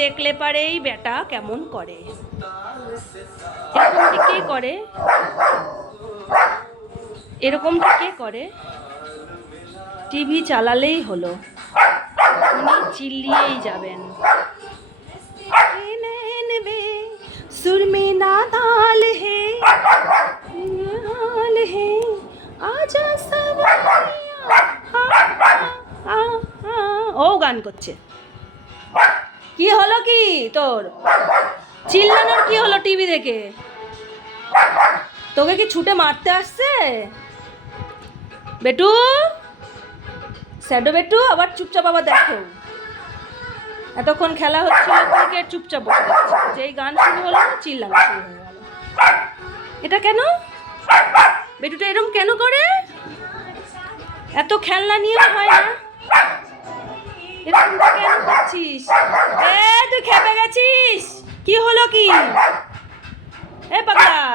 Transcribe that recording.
দেখলে পারেই বেটা কেমন করে। এরকমটি কে করে? এরকমটি কে করে? টিভি চালালেই হলো, উনি চিল্লিয়েই যাবেন। सुर में नादाल है, नाल है, आजा सवारिया, ও গান করছে। কি হলো কি তোর? চিল্লানোর কি হলো টিভি দেখে? তোকে কি ছুটে মারতে আসছে? বেটু, স্যাডো বেটু, আবার চুপচাপ আবার দেখো। এতক্ষণ খেলা হচ্ছিল ক্রিকেট, চুপচাপ বসে দেখছে। যেই গান শুরু হলো চিল্লানো শুরু হয়ে গেল। এটা কেন? বেটুটা এরকম কেন করে? এত খেলনা নিয়ে হয় না? এরকম কেন করছিস? তুই খেপে গেছিস? কি হলো কি?